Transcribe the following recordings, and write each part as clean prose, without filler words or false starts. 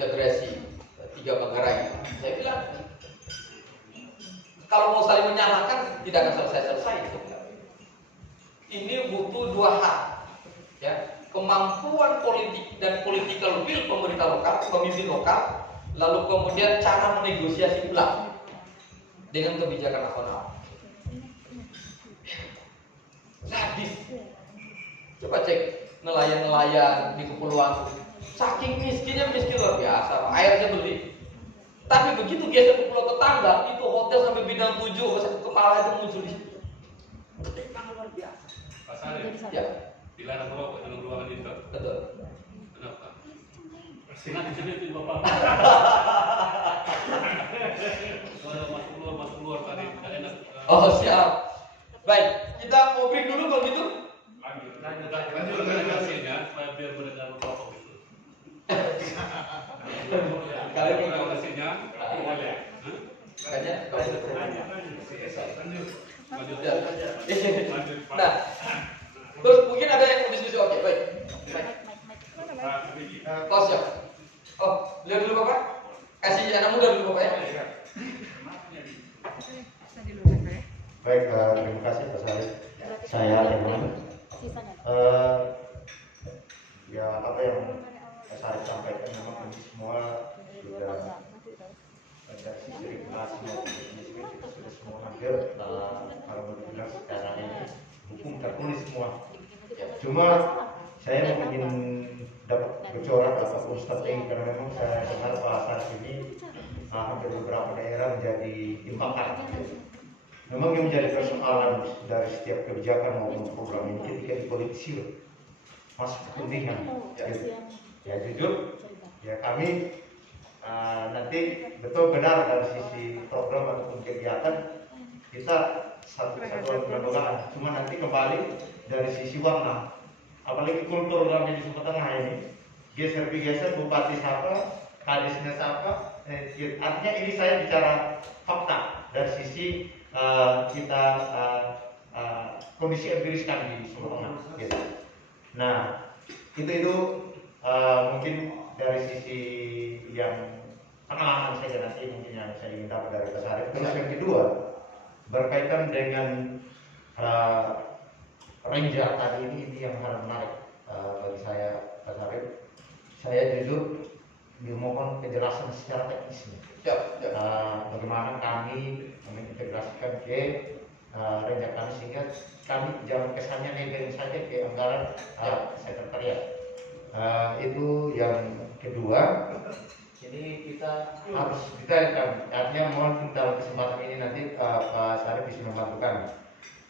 integrasi tiga Manggarai. Saya bilang kalau mau saling menyalahkan tidak akan selesai-selesai itu. Ini butuh dua hal, ya, kemampuan politik dan political will pemerintah lokal, pemimpin lokal, lalu kemudian cara menegosiasi ulang dengan kebijakan nasional. Sadis. Coba cek nelayan-nelayan di kepulauan, saking miskinnya miskin luar biasa, airnya beli. Tapi begitu geser ke pulau tetangga, itu hotel sampai bintang 7, kepala itu muncul di situ. Sangat luar biasa. Pak Sarif, Ya, dilarang merokok dalam ruangan itu. betul. Kenapa? Senang di sini tuh Bapak. Kalau masuk keluar tadi tidak enak. Oh siap. Baik, kita mau break dulu kalau gitu. Lanjut delegasinya supaya biar mereka merokok itu. Kalian mau delegasinya boleh. makanya Lanjut. Nah, terus mungkin ada yang mau diskusi. Oke, baik. Oh siap. Oh, lihat dulu Bapak. Kasih anak muda dulu Bapak ya. Baik, terima kasih Pak Sarif. Saya Eman. Ya apa yang Pak Sarif sampaikan memang ini semua sudah dari sisi regulasi maupun teknis kita sudah semua hampir kalau boleh bilang sekarang ini hukum tertulis semua. Cuma saya ingin dapat bocoran ataupun strategi karena memang saya dengar Pak Sarif ini hampir beberapa daerah menjadi impakan. Memang yang menjadi persoalan dari setiap kebijakan maupun program ini ketika dipolitisir masuk kepentingan. Ya jujur, ya kami nanti betul benar dari sisi program ataupun kegiatan kita satu lembagaan. Cuma nanti kembali dari sisi warna, apalagi kultur kami di Sumatera Tengah ini geser bupati siapa, kadesnya siapa. Artinya ini saya bicara fakta dari sisi kita kondisi empiris kami di Sumatera Tengah. Gitu. Nah itu mungkin dari sisi yang pengalaman saja nanti mungkin yang saya ingin dapat dari Pak Sarif. Terus yang kedua berkaitan dengan Ranger tadi ini yang sangat menarik bagi saya Pak Sarif. Saya jujur dimohon penjelasan secara teknisnya. Bagaimana kami mengintegrasikan ke Ranger kami sehingga kami jangan kesannya nebeng saja ke anggaran sekretariat. Itu yang kedua. Jadi kita harus detailkan. Artinya mohon dalam kesempatan ini nanti Pak Sarif bisa membantu kami.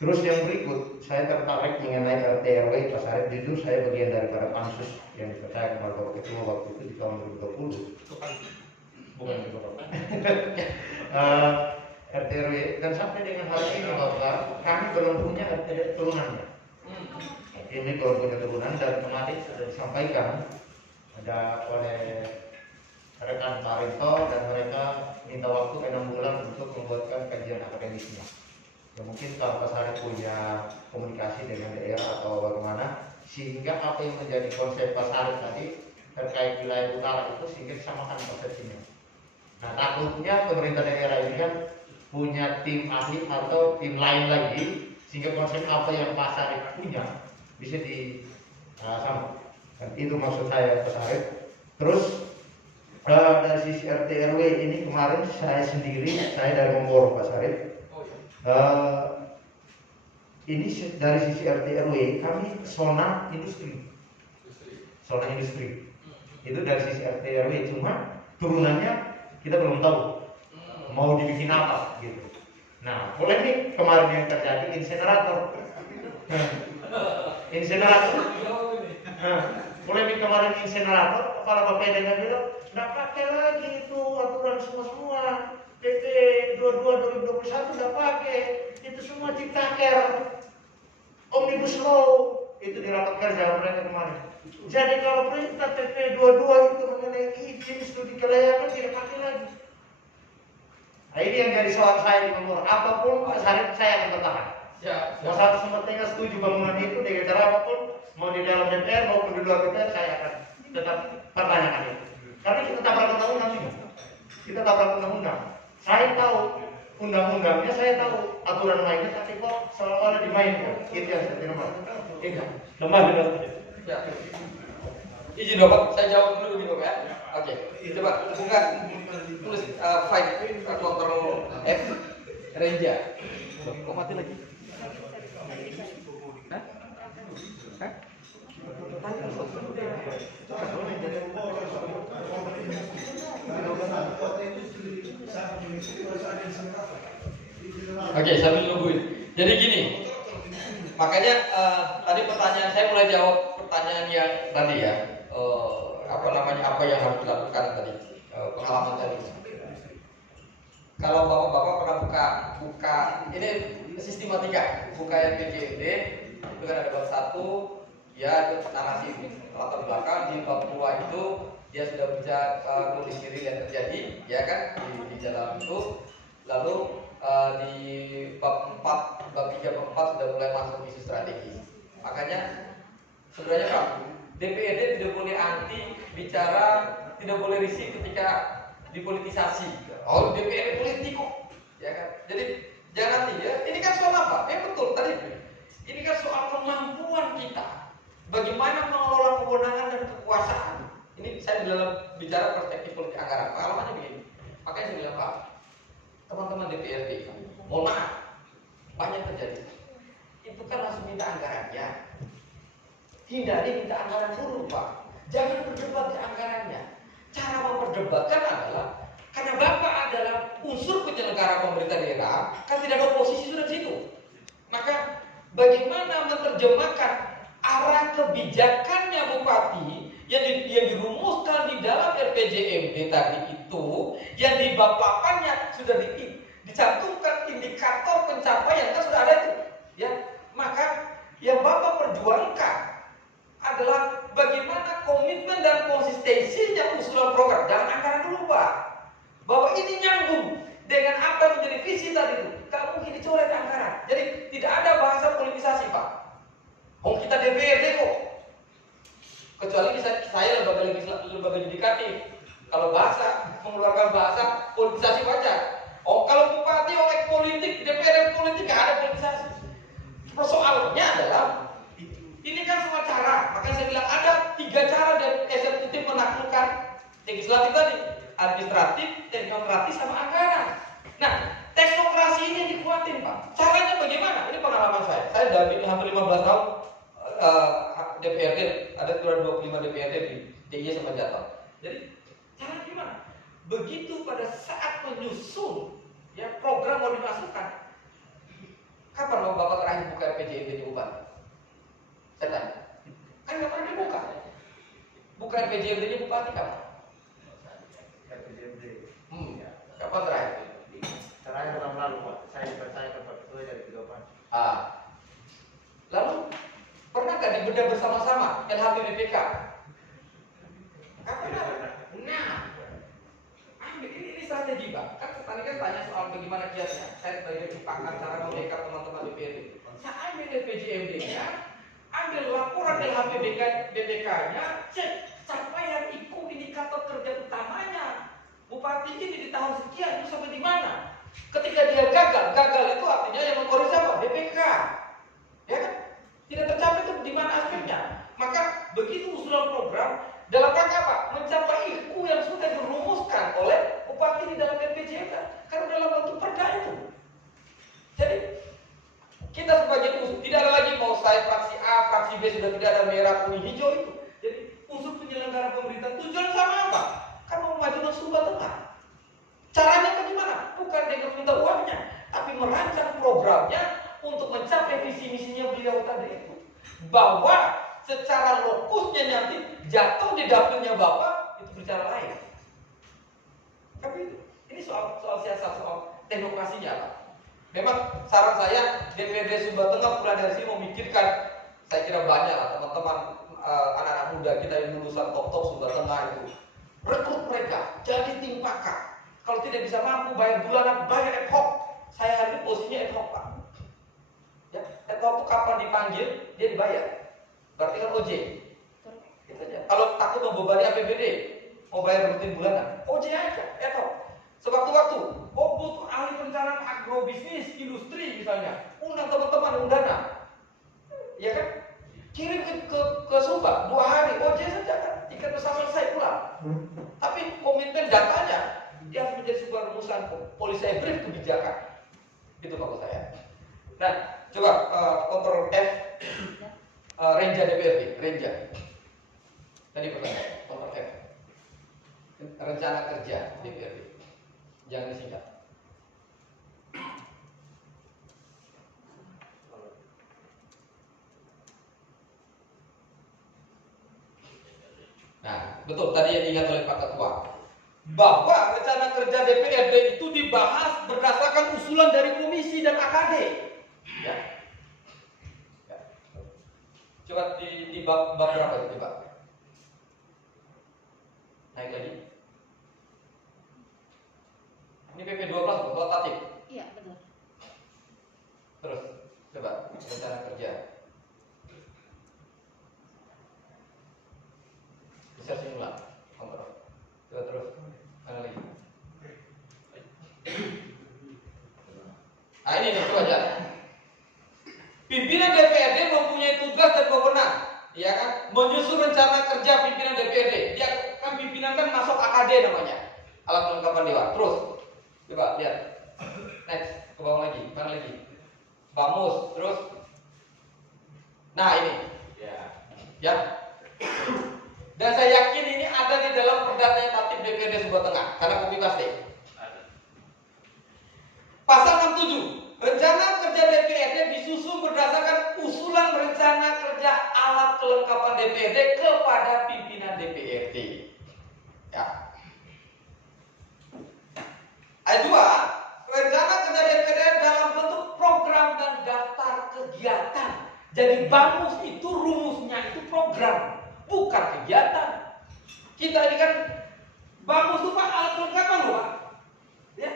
Terus yang berikut, saya tertarik mengenai RT RW. Pak Sarif, jujur saya bagian daripada pansus yang dipercaya kepada Bapak Ketua waktu itu di tahun 2020. Bukan di Bapak. RT RW dan sampai dengan hari ini Bapak, kami belum punya RT turunannya. Ini belum punya turunan dan kemarin sudah disampaikan ada oleh rekan Pak Rinto dan mereka minta waktu 6 bulan untuk membuatkan kajian akademisnya. Ya mungkin kalau Pak Sarif punya komunikasi dengan daerah atau bagaimana sehingga apa yang menjadi konsep Pak Sarif tadi terkait wilayah utara itu sehingga disamakan persepsinya. Nah takutnya pemerintah daerah ini kan punya tim ahli atau tim lain lagi sehingga konsep apa yang Pak Sarif punya bisa sama. Dan itu maksud saya Pak Sarif. Terus dari sisi RT RW ini kemarin saya sendiri, saya dari Monggoro Pak Sarif. Ini dari sisi RT RW kami zona industri. Itu dari sisi RT RW, cuma turunannya kita belum tahu mau dibikin apa gitu. Nah polemik kemarin yang terjadi insenerator. Polemik kemarin insenerator, kepala Bapeda bilang nggak pakai lagi itu aturan semua PP 22 2021 nggak pakai, itu semua ciptaker omnibus law itu di rapat kerja mereka kemarin. Jadi kalau perintah PP 22 itu mengenai izin studi kelayakan tidak pakai lagi. Nah, ini yang jadi soal saya di Monggoro. Apapun Pak Sarif saya akan bertahan. Mau satu Sumatera Tengah setuju bangunan itu dengan cara apapun, mau di dalam DPR maupun di luar DPR saya akan tetap pertanyakan itu. Karena kita tetap kita tabrak undang-undang. Saya tahu undang-undangnya, saya tahu aturan mainnya, tapi kok seolah-olah dimainkan. Itu yang saya tidak mau. Lemah benar. Ya. Izin Bapak, saya jawab dulu gitu ya. Oke, coba buka tulis file kontrol F Renja. Kok mati lagi? Hah? Hah? Oke, sambil nungguin. Jadi gini, makanya tadi pertanyaan saya mulai jawab pertanyaan yang tadi ya, apa yang harus dilakukan tadi, pengalaman tadi. Kalau bapak-bapak pernah buka ini sistematika, buka RPJMD, itu kan ada bab 1, ya itu narasi latar belakang. Di bab 2 itu dia sudah bicara kondisi real yang terjadi, ya kan di dalam itu. Lalu di bab 4, bab 3, bab 4 sudah mulai masuk isu strategis. Makanya sebenarnya Pak, DPRD tidak boleh anti bicara, tidak boleh risih ketika dipolitisasi. Oh, DPRD politik kok, ya kan? Jadi jangan nanti ya. Ini kan soal apa? Betul tadi. Ini kan soal kemampuan kita, bagaimana mengelola kewenangan dan kekuasaan. Ini saya dalam bicara perspektif politik anggaran. Pengalamannya begini. Makanya saya bilang Pak, teman-teman DPRD, mohon maaf, banyak terjadi. Itu kan langsung minta anggarannya. Hindari minta anggaran dulu Pak. Jangan berdebat di anggarannya. Cara memperdebatkan adalah karena Bapak adalah unsur penyelenggara pemerintah daerah, kan tidak ada oposisi sudah di situ. Maka bagaimana menerjemahkan arah kebijakannya Bupati yang dirumuskan di dalam RPJMD tadi itu, yang di bab 8-nya sudah dicantumkan indikator pencapaian, kan sudah ada itu. Ya, maka yang Bapak perjuangkan adalah bagaimana komitmen dan konsistensinya usulan program. Jangan anggaran dulu Pak. Bahwa ini nyambung dengan apa yang menjadi visi tadi itu. Gak mungkin dicoret anggaran. Jadi tidak ada bahasa politisasi Pak. Kita DPRD kok. Kecuali saya lembaga yudikatif. Kalau bahasa, mengeluarkan bahasa politisasi wajar. Kalau bupati oleh politik, DPRD politik, gak ada politisasi. Persoalannya adalah ini kan semua cara. Makanya saya bilang ada 3 cara dan eksekutif menaklukkan legislatif tadi. Administratif, teknokratis, sama anggaran. Nah, teknokrasi ini yang dikuatin Pak. Caranya bagaimana? Ini pengalaman saya. Saya dampingi hampir 15 tahun DPRD, ada kurang 25 DPRD di DIY sama Jatah. Jadi, cara gimana? Begitu pada saat menyusun ya program mau dimasukkan. Kapan Bapak terakhir buka RPJMD di Bupati? Saya tanya. Kan nggak pernah dibuka. Buka RPJMD di Bupati kapan? Kapan terakhir? Terakhir tahun lalu Pak, saya dipercayakan Pak Ketua dari Kedopan. Lalu pernah nggak dibedah bersama-sama LHP BPK? Kapan ada? Nah, ambil ini strategi Pak. Kan tadi kan tanya soal bagaimana kiatnya. Saya sebagai pakar cara membackup teman-teman DPRD. Saya ambil RPJMD-nya, ambil laporan LHP BPK-nya, cek capaian IKU indikator kerja utamanya. Bupati ini di tahun sekian itu sampai di mana? Ketika dia gagal itu artinya yang mengkoreksi apa? BPK, ya kan? Tidak tercapai itu di mana aspeknya? Maka begitu usulan program dalam rangka apa? Mencapai IKU yang sudah dirumuskan oleh bupati di dalam RPJMD, karena dalam bentuk perda itu. Jadi kita sebagai unsur tidak ada lagi mau saya fraksi A, fraksi B sudah tidak ada merah, kuning, hijau itu. Jadi unsur penyelenggara pemerintah tujuan sama apa? Kan mau memajukan Sumba Tengah. Caranya bagaimana? Bukan dengan minta uangnya, tapi merancang programnya untuk mencapai visi misinya beliau tadi itu. Bahwa secara lokusnya nanti jatuh di dapilnya Bapak itu bicara lain. Tapi ini soal siasat, soal demokrasinya Pak. Memang saran saya DPRD Sumba Tengah mulai dari sini memikirkan, saya kira banyak lah teman-teman anak-anak muda kita yang lulusan top-top Sumba Tengah itu. Rekrut mereka jadi tim pakar. Kalau tidak bisa mampu bayar bulanan, bayar ad hoc. Saya hari ini posisinya ad hoc Pak. Ya, ad hoc itu kapan dipanggil dia dibayar. Berarti kan OJ. Itu aja. Kalau takut membebani APBD, mau bayar rutin bulanan, OJ aja ad hoc. Sewaktu-waktu, oh butuh ahli perencanaan agrobisnis, industri misalnya, undang teman-teman, undang dana, ya kan? Kirim ke Subang 2 hari, OJ saja kan, tiket pesawat selesai pulang. Tapi komitmen datanya dia harus menjadi sebuah rumusan policy brief kebijakan. Itu maksud saya. Nah, coba kontrol F, Renja DPRD, Renja. Tadi pertanyaan, kontrol F, rencana kerja DPRD. Jangan disingkat. Nah, betul tadi yang diingat oleh Pak Ketua, bahwa rencana kerja DPRD itu dibahas berdasarkan usulan dari komisi dan AKD. Ya. Ya. Coba di bab berapa itu, Pak? Naik lagi. Ini PP 12 kualitatif. Iya, betul. Terus, coba rencana kerja. Bisa ulang, kontrol. Coba terus, mana lagi? Nah ini nih, coba aja. Pimpinan DPRD mempunyai tugas dan wewenang, ya kan? Menyusun rencana kerja pimpinan DPRD. Dia kan pimpinan kan masuk AKD namanya, alat kelengkapan dewan. Terus, coba lihat. Next, ke bawah lagi, mana lagi? Bamus, terus. Nah ini, ya. Dan saya yakin ini ada di dalam perdata tatip DPRD Sumbawa Tengah, karena copy paste. Pasal 67, rencana kerja DPRD disusun berdasarkan usulan rencana kerja alat kelengkapan DPRD kepada pimpinan DPRD. Ya. Ayat 2, rencana kerja DPRD dalam bentuk program dan daftar kegiatan. Jadi bamus itu rumusnya itu program, bukan kegiatan. Kita ini kan bamus itu Pak alat kelengkapan loh Pak. Ya.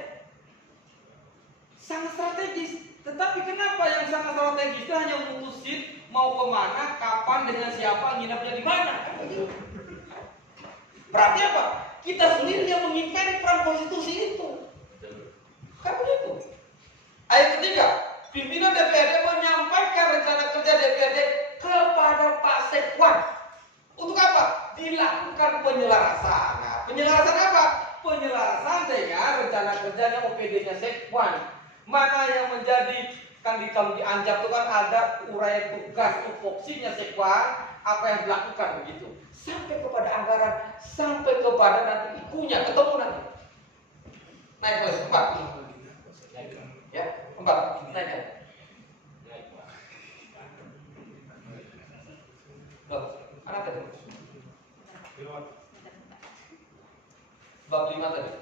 Sangat strategis. Tetapi kenapa yang sangat strategis itu hanya memutusin mau kemana, kapan, dengan siapa, nginapnya di mana? Kan begitu. Berarti apa? Kita sendiri yang mengingkari peran konstitusi itu. Kan begitu. Ayat ketiga, pimpinan DPRD menyampaikan rencana kerja DPRD kepada Pak Sekwan. Untuk apa? Dilakukan penyelarasan. Nah, penyelarasan apa? Penyelarasan dengan rencana kerjanya OPD-nya Sekwan. Mana yang menjadi kan kalau di Anjak itu kan ada uraian tugas tupoksinya Sekwan, apa yang dilakukan begitu. Sampai kepada anggaran, sampai kepada nanti ikunya, ketemu nanti. Naik kelas 4. Ya, 4. Naik ya. Loh, mana tadi? Bab 5 tadi.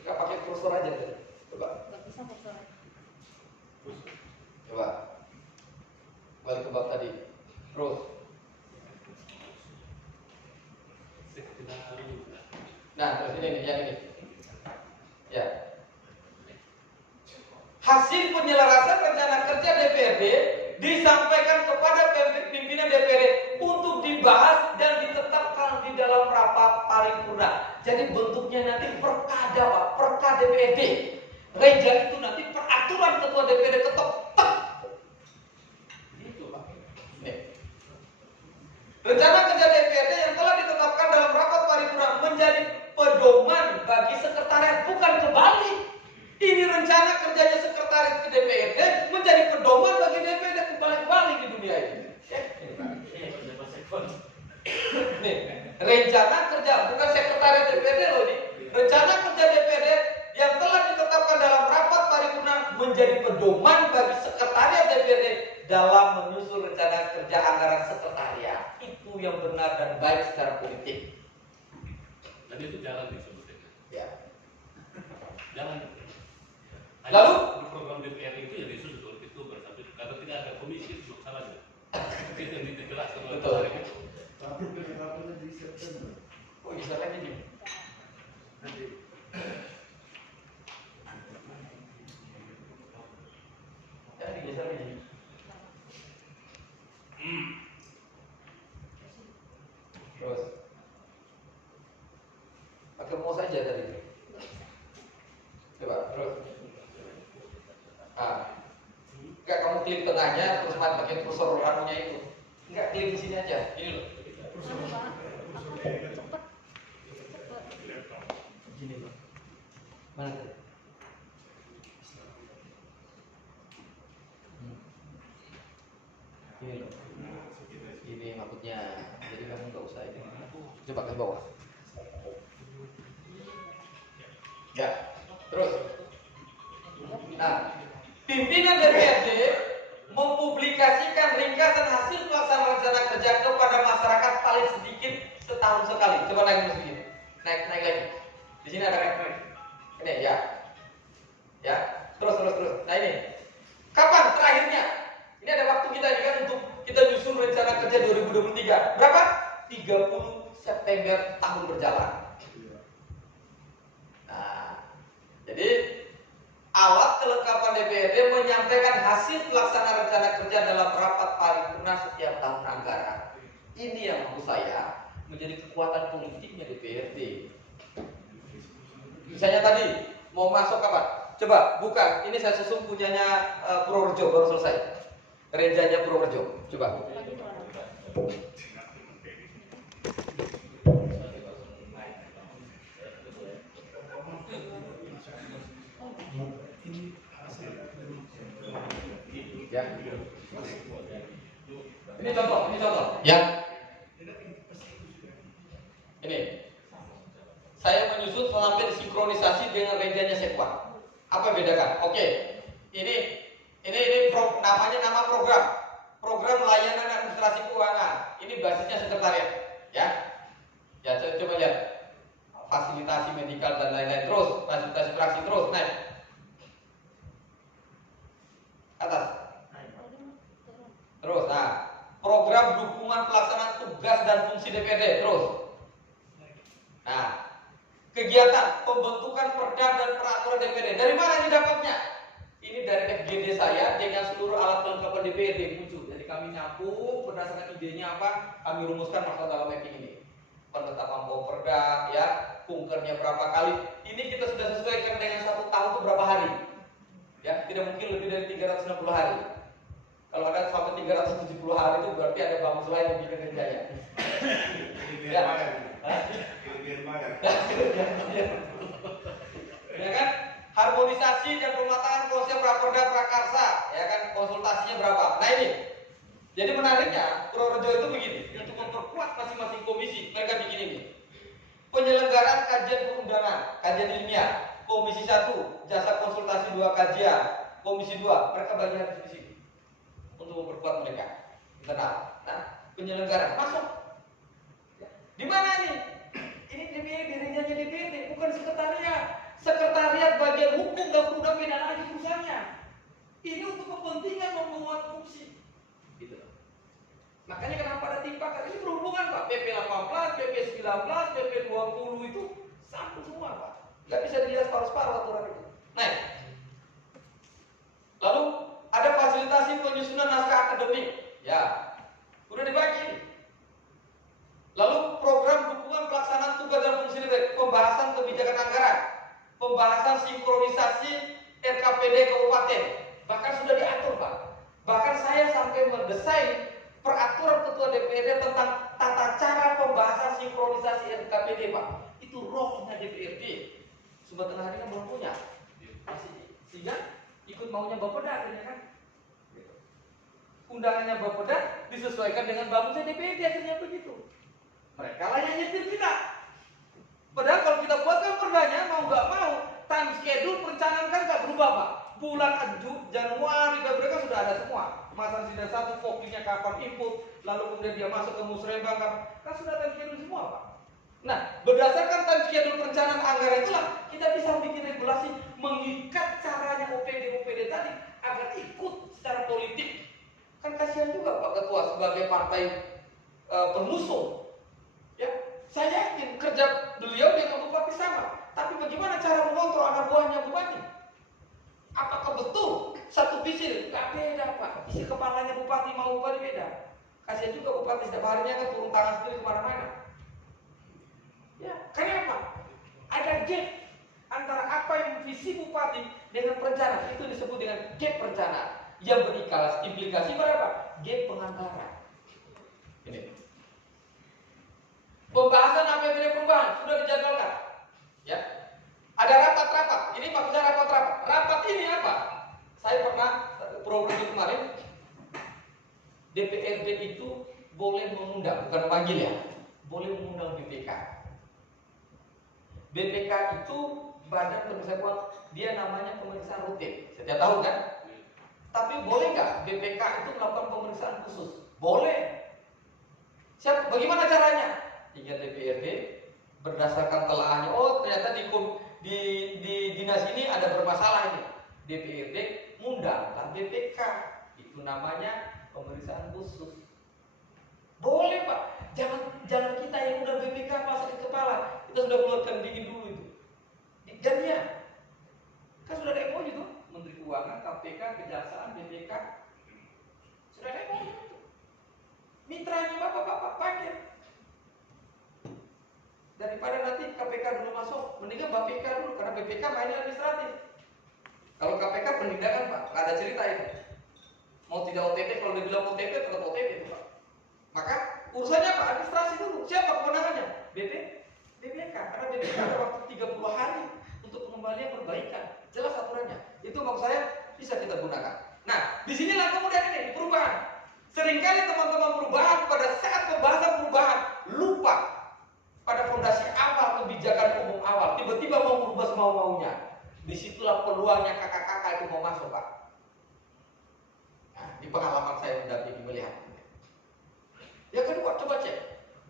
Kita pakai kursor aja tadi. Coba. Nggak bisa kursor. Coba. Balik ke bab tadi. Terus. Nah, terus ini nih, yang ini. Ya. Hasil penyelarasan rencana kerja DPRD disampaikan kepada pimpinan DPRD untuk dibahas dan ditetapkan di dalam rapat paripurna. Jadi bentuknya nanti perkada Pak, perka DPRD. Reja itu nanti peraturan ketua DPRD ketok. Itu Pak. Nih. Rencana kerja DPRD yang telah ditetapkan dalam rapat paripurna menjadi pedoman bagi sekretariat, bukan kebalik. Ini rencana kerjanya sekretaris ke DPRD menjadi pedoman bagi DPRD kebalik-balik di dunia ini. Nih, rencana kerja bukan sekretariat DPRD loh ini. Rencana kerja DPRD yang telah ditetapkan dalam rapat paripurna menjadi pedoman bagi sekretariat DPRD dalam menyusun rencana kerja anggaran sekretariat. Itu yang benar dan baik secara politik. Dan itu jalan disebutnya. Ya. Jangan. Lalu di program DPR itu yang disusun oleh itu bersatu. Kalau tidak ada komisi itu salahnya. Itu yang dijelaskan oleh betul. itu. Tapi penetapannya di September. Oh, bisa lagi nih. Nanti. Jangan digeser lagi. Terus. Pakai saja tadi. Coba terus. Enggak, kamu klik tengahnya terus pakai kursor anunya itu. Enggak, klik di sini aja. Ini loh. Gini loh. Mana tadi? Ini loh. Ini maksudnya. Jadi kamu nggak usah ini. Coba ke bawah. Ya, terus. Nah, pimpinan DPRD mempublikasikan ringkasan hasil pelaksanaan rencana kerja kepada masyarakat paling sedikit setahun sekali. Coba naik sedikit. Naik lagi. Di sini ada naik. Ini ya. Ya, terus. Nah ini. Kapan terakhirnya? Ini ada waktu kita ini kan untuk kita nyusun rencana kerja 2023. Berapa? 30 September tahun berjalan. Nah, jadi alat kelengkapan DPRD menyampaikan hasil pelaksanaan rencana kerja dalam rapat paripurna setiap tahun anggaran. Ini yang menurut saya menjadi kekuatan politiknya DPRD. Misalnya tadi mau masuk apa? Coba buka. Ini saya susun punyanya Purworejo baru selesai. Rejanya Purworejo. Coba. Ya. Ini contoh. Ya. Ini. Saya menyusun sampai disinkronisasi dengan rejanya Sekwan. Apa bedakan? Oke. Ini namanya nama program. Program layanan administrasi keuangan. Ini basisnya sekretariat, ya. Ya, coba lihat. Fasilitasi medikal dan lain-lain terus, fasilitasi praksi terus, naik. Atas. Terus, nah, program dukungan pelaksanaan tugas dan fungsi DPRD terus. Nah, kegiatan pembentukan perda dan peraturan DPRD. Dari mana ini dapatnya? Ini dari FGD saya dengan seluruh alat kelengkapan DPRD muncul. Jadi kami nyambung berdasarkan idenya apa, kami rumuskan masalah dalam mapping ini. Penetapan pokok perda, ya, kunkernya berapa kali. Ini kita sudah sesuaikan dengan 1 tahun itu berapa hari. Ya, tidak mungkin lebih dari 360 hari. Kalau ada sampai 370 hari itu berarti ada bamus lain yang bikin kerjanya. Ya. Ya kan? Harmonisasi dan pematangan konsep praperda prakarsa, ya kan, konsultasinya berapa? Nah ini. Jadi menariknya Purworejo itu begini, untuk memperkuat masing-masing komisi, mereka bikin ini. Penyelenggaraan kajian perundangan, kajian ilmiah, komisi 1, jasa konsultasi 2 kajian, komisi 2, mereka bagi harus di sini untuk memperkuat mereka internal. Nah, penyelenggaraan masuk. Di mana nih? Ini DPRD, renyanya DPRD, bukan sekretariat. Sekretariat bagian hukum dan perundang beda lagi urusannya. Ini untuk kepentingan membuat fungsi. Gitu. Makanya kenapa ada timpakan? Ini berhubungan Pak. PP 18, PP 19, PP 20 itu satu semua Pak. Gak bisa dilihat separuh-separuh aturan itu. Nah, lalu ada fasilitasi penyusunan naskah akademik. Ya, udah dibagi. Lalu program dukungan pelaksanaan tugas dan fungsi DPRD, pembahasan kebijakan anggaran, pembahasan sinkronisasi RKPD kabupaten, bahkan sudah diatur Pak. Bahkan saya sampai mendesain peraturan ketua DPRD tentang tata cara pembahasan sinkronisasi RKPD Pak. Itu rohnya DPRD. Sumber Tengah hari kan belum punya, sehingga ikut maunya Bapeda akhirnya kan. Undangannya Bapeda disesuaikan dengan bamusnya DPRD akhirnya begitu. Mereka lah yang nyetir kita. Padahal kalau kita buatkan perdanya mau nggak mau, time schedule perencanaan kan nggak berubah Pak. Bulan Januari, Februari kan sudah ada semua. Pemasaran sidang 1, fokusnya kapan input, lalu kemudian dia masuk ke musrembang kan sudah time schedule semua Pak. Nah, berdasarkan time schedule perencanaan anggaran itulah kita bisa bikin regulasi mengikat caranya OPD tadi agar ikut secara politik. Kan kasihan juga Pak Ketua sebagai partai pengusung. Ya, saya yakin kerja beliau dengan bupati sama, tapi bagaimana cara mengontrol anak buahnya bupati? Apakah betul satu visi? Gak beda Pak. Isi kepalanya bupati mau bupati beda. Kasihan juga bupati setiap harinya kan turun tangan sendiri kemana-mana. Ya, kenapa? Ada gap antara apa yang visi bupati dengan perencanaan. Itu disebut dengan gap perencanaan yang berimplikasi berapa? Gap penganggaran. Ini pembahasan APBD perubahan sudah dijadwalkan, ya. Ada rapat-rapat. Ini maksudnya rapat-rapat. Rapat ini apa? Saya pernah program kemarin, DPRD itu boleh mengundang, bukan panggil ya, boleh mengundang BPK. BPK itu Badan Pemeriksa Keuangan, dia namanya pemeriksaan rutin setiap tahun kan. Tapi boleh nggak BPK itu melakukan pemeriksaan khusus? Boleh. Bagaimana caranya? Tinggal DPRD berdasarkan telaahnya. Oh, ternyata di dinas ini ada bermasalah ini. DPRD ngundang BPK. Itu namanya pemeriksaan khusus. Boleh Pak. Jangan kita yang udah BPK pasang di kepala. Kita sudah keluarkan dingin dulu itu. Jamnya. Kan sudah ada MOU itu. Menteri Keuangan, KPK, Kejaksaan, BPK. Sudah ada MOU itu. Mitranya bapak-bapak pakai. Daripada nanti KPK dulu masuk, mendingan BPK dulu, karena BPK mainnya administratif. Kalau KPK penindakan Pak, nggak ada cerita itu. Mau tidak OTT, kalau dia bilang OTT, tetap OTT itu Pak. Maka urusannya apa? Administrasi dulu. Siapa kewenangannya? BPK. Karena BPK ada waktu 30 hari untuk pengembalian perbaikan. Jelas aturannya. Itu maksud saya bisa kita gunakan. Nah, disinilah kemudian ini perubahan. Seringkali teman-teman perubahan pada saat pembahasan perubahan lupa pada fondasi awal kebijakan umum awal. Tiba-tiba mau merubah semau-maunya. Disitulah peluangnya kakak-kakak itu mau masuk Pak. Nah, di pengalaman saya mendampingi melihat. Yang kedua, coba cek.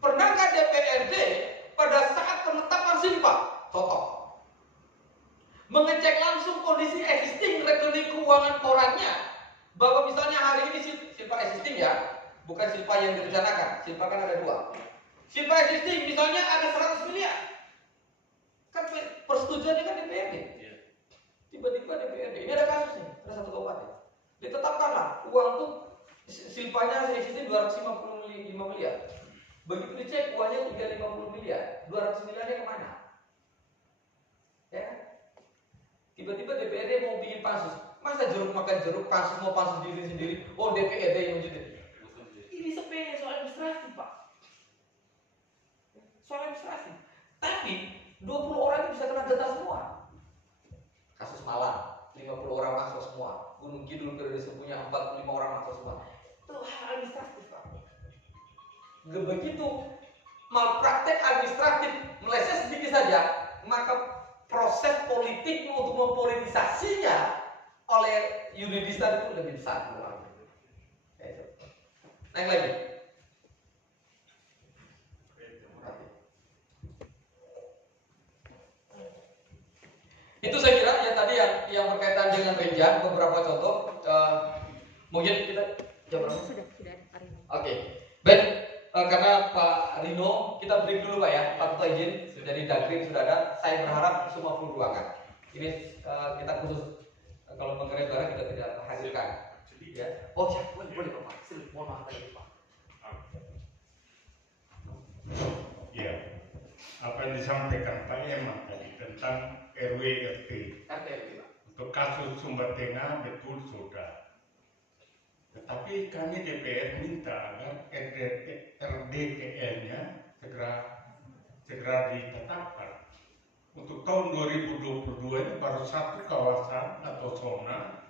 Pernah nggak DPRD pada saat penetapan silpa, contoh, mengecek langsung kondisi existing rekening keuangan korannya, bahwa misalnya hari ini silpa existing ya, bukan silpa yang direncanakan. Silpa kan ada dua. Silpa existing misalnya ada 100 miliar, kan persetujuannya kan DPRD. Tiba-tiba DPRD, ini ada kasus nih, ada satu kabupaten, ditetapkanlah uang tuh silpanya existing 255 miliar. Begitu dicek uangnya 350 miliar, 200 miliarnya kemana? Ya, tiba-tiba DPRD mau bikin pansus. Masa jeruk makan jeruk, pansus mau pansus diri sendiri? Oh, DPRD yang menjadi. Ini sepele soal administrasi Pak. Soal administrasi. Tapi 20 orang itu bisa kena data semua. Kasus Malang, 50 orang masuk semua. Gunung Kidul periode sebelumnya 45 orang masuk semua. Itu hal administratif Pak. Begitu malpraktek administratif meleset sedikit saja, maka proses politik untuk mempolitisasinya oleh yuridis tadi itu lebih besar. Naik lagi. Itu saya kira ya tadi yang berkaitan dengan renjang, beberapa contoh. Mungkin kita jawab. Sudah ada. Oke. Baik, karena Pak Rino, kita break dulu Pak ya. Pak Ketua izin, dari Dagri sudah ada. Saya berharap semua full ruangan. Ini kita khusus kalau mengenai barang kita tidak hasilkan. Ya. Oh ya, boleh Pak. Mohon maaf tadi Pak. Ya, apa yang disampaikan Pak Eman tadi tentang RW RT. Untuk kasus Sumber Tengah betul sudah. Tetapi kami DPR minta agar RDTL-nya segera ditetapkan. Untuk tahun 2022 ini baru satu kawasan atau zona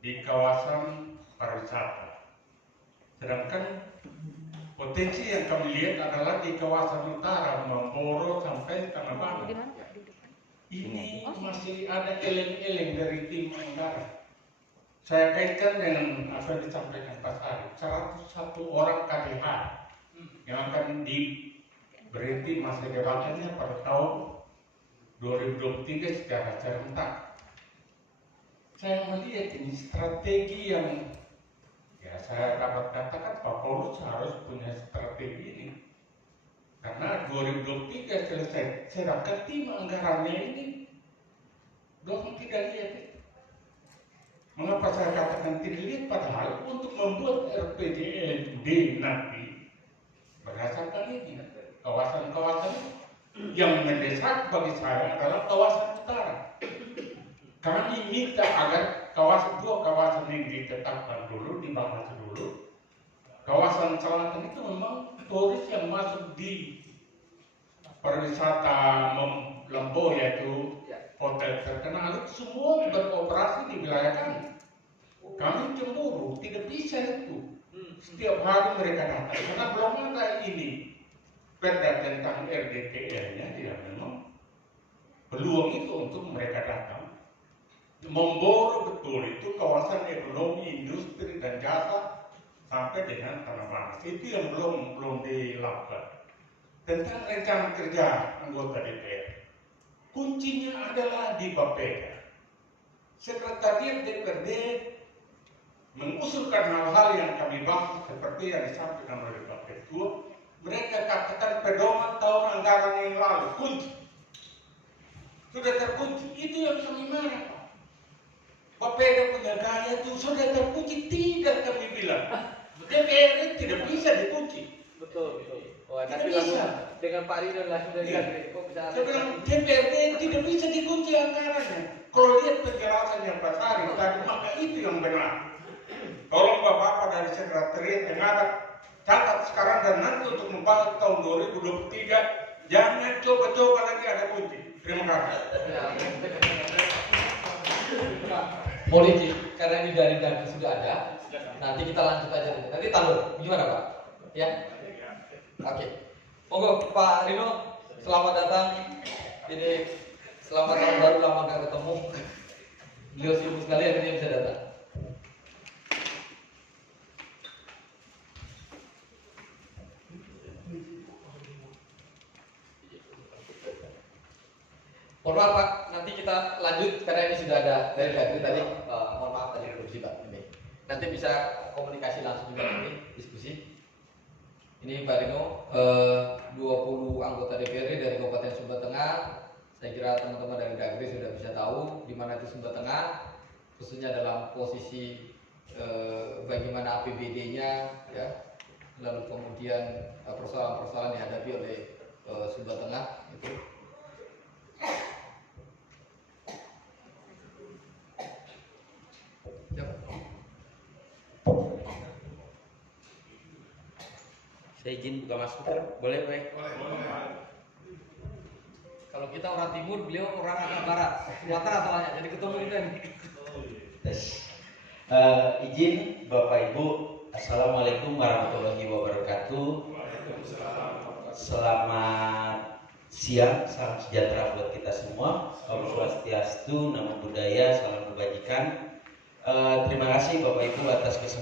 di kawasan pariwisata. Sedangkan potensi yang kami lihat adalah di kawasan utara, Mamboro sampai Tanah Abang. Ini masih ada eleng-eleng dari tim anggaran. Saya kaitkan dengan apa yang disampaikan Pak Sari, 101 orang KDH yang akan berhenti masa jabatannya pada tahun 2023 secara serentak. Saya melihat ini strategi yang ya saya dapat katakan Pak Paulus harus punya strategi ini. Karena 2023 selesai, sedangkan tim anggarannya ini belum tidak lihat. Mengapa saya katakan tidak lihat? Padahal untuk membuat RPJMD nanti berdasarkan ini kawasan-kawasan yang mendesak bagi saya adalah kawasan utara. Kami minta agar dua kawasan yang ditetapkan dulu, dibahas dulu. Kawasan selatan itu memang turis yang masuk di pariwisata Lembo, yaitu hotel terkenal, itu semua beroperasi di wilayah kami. Kami cemburu, tidak bisa itu. Setiap hari mereka datang, karena belum ada ini perda tentang RDTR-nya, tidak memang peluang itu untuk mereka datang. Memboro betul itu kawasan ekonomi, industri dan jasa sampai dengan tanah panas. Itu yang belum dilakukan. Tentang rencana kerja anggota DPR, kuncinya adalah di Bapeda. Sekretariat DPRD mengusulkan hal-hal yang kami bahas seperti yang disampaikan oleh Pak Ketua. Mereka katakan pedoman tahun anggaran yang lalu kunci sudah terkunci. Itu yang kami marah, Pak. Bapeda punya gaya itu sudah terkunci, tidak kami bilang. DPR tidak bisa dikunci. Betul. Oh, Tidak nanti bisa. langsung dengan Pak Ridho langsung dari Iya. Gagri. Kok bisa Saya bilang DPRD tidak bisa dikunci anggarannya. Kalau lihat penjelasannya Pak Sari tadi, maka itu yang benar. Tolong Bapak dari sekretariat yang ada catat sekarang dan nanti untuk membahas tahun 2023, jangan coba-coba lagi ada kunci. Terima kasih. Politik, karena ini dari Gagri sudah ada. Nanti kita lanjut aja. Nanti Tanur, gimana Pak? Ya. Oke. Monggo Pak Rino, selamat datang. Ini selamat tahun baru, lama gak ketemu. Beliau sibuk sekali akhirnya bisa datang. Mohon maaf Pak, nanti kita lanjut karena ini sudah ada dari Gagri tadi. Mohon maaf tadi interupsi Pak. Ini nanti bisa komunikasi langsung juga nanti diskusi. Ini Pak Rino, 20 anggota DPRD dari Kabupaten Sumba Tengah. Saya kira teman-teman dari Gagri sudah bisa tahu di mana itu Sumba Tengah, khususnya dalam posisi bagaimana APBD-nya, ya. Lalu kemudian persoalan-persoalan yang dihadapi oleh Sumba Tengah itu. Saya izin buka masker, boleh Pak? Kalau kita orang timur, beliau orang arah barat, Sumatera soalnya, jadi ketemu juga nih. Izin Bapak Ibu, Assalamualaikum warahmatullahi wabarakatuh. Selamat siang, salam sejahtera buat kita semua. Om Swastiastu, Namo Buddhaya, salam kebajikan. Terima kasih Bapak Ibu atas kesempatan